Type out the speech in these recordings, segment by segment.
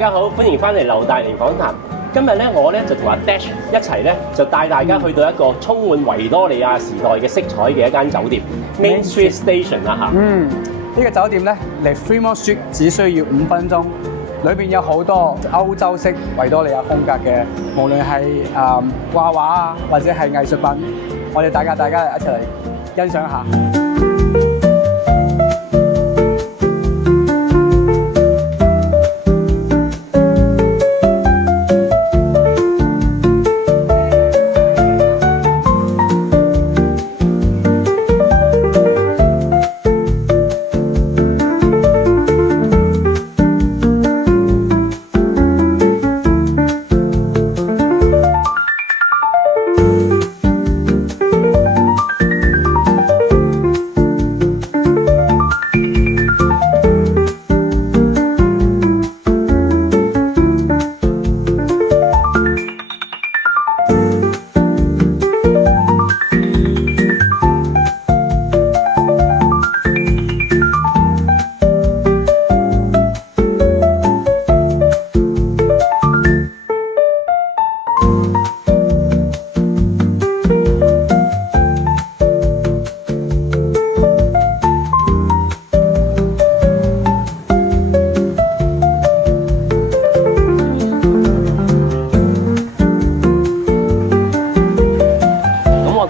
家好，歡迎翻嚟劉大寧訪談。今日咧，我咧就同阿 Dash 一齊咧，就帶大家去到一個充滿維多利亞時代嘅色彩嘅一間酒店 Main Street Station 啦嚇。呢個酒店咧離 Fremont Street 只需要5分鐘，裏邊有好多歐洲式維多利亞風格嘅，無論係畫畫啊，或者係藝術品，我哋大家一齊嚟欣賞下。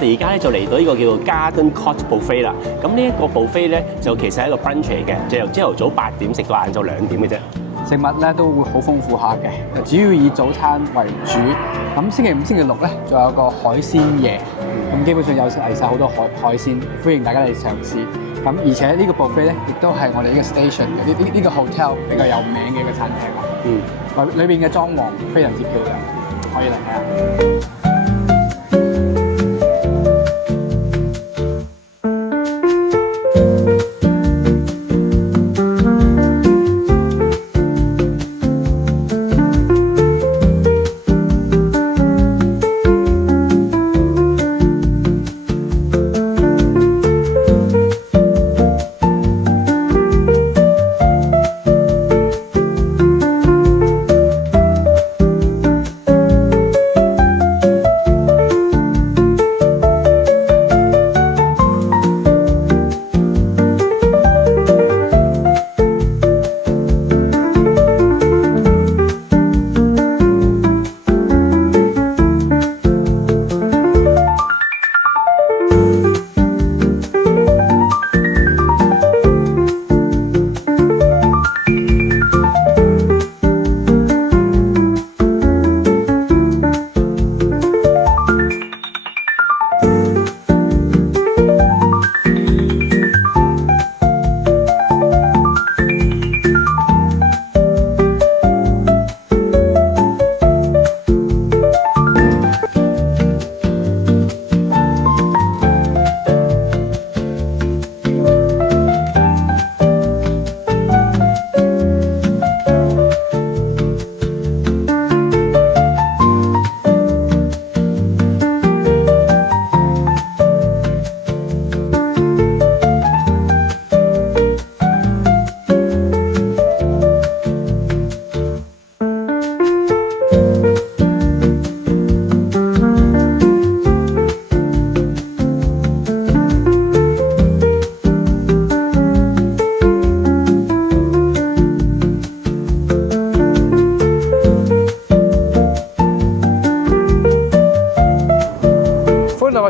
而家咧就嚟到呢個叫做 Garden Court Buffet 啦。咁呢一個 buffet 咧就其實係一個 brunch 嚟嘅，就由朝頭早8點食到晏晝2點嘅啫。食物咧都會好豐富下嘅，主要以早餐為主。咁星期5、星期6咧，仲有個海鮮夜，咁基本上有嚟晒好多海鮮，歡迎大家嚟嘗試。咁而且呢個 buffet 咧，亦都係我哋呢個 station 呢個 hotel 比較有名嘅一個餐廳啦。裏邊嘅裝潢非常之漂亮，可以嚟睇下。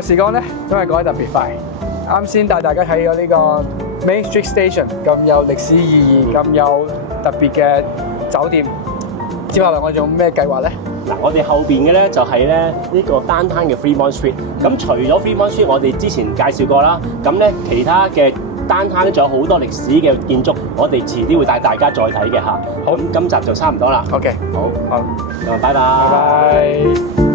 時間咧都係講得特別快。啱先帶大家睇咗呢個 Main Street Station 咁有歷史意義、咁有特別嘅酒店。接下來我哋仲有咩計劃咧？嗱，我哋後邊嘅咧就係咧呢個Downtown嘅 Fremont Street。咁除咗 Fremont Street，我哋之前介紹過啦。咁咧其他嘅Downtown咧仲有好多歷史嘅建築，我哋遲啲會帶大家再睇嘅嚇。好，咁今集就差唔多啦。OK，好，拜拜。拜拜。